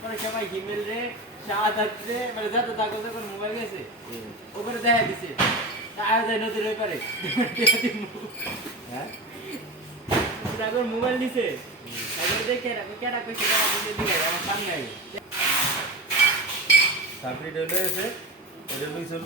পরে সবাই হিমেল রে সাত হাতে মানে যত থাকো তখন মোবাইল গেছে ওপরে দেখা দিছে আয় নদীর ওই পারে হ্যাঁ মোবাইল নিছে দেখে কেটা কইছে আমার সামনে আগে চাকরি ডেলে এসে এটা লইছিল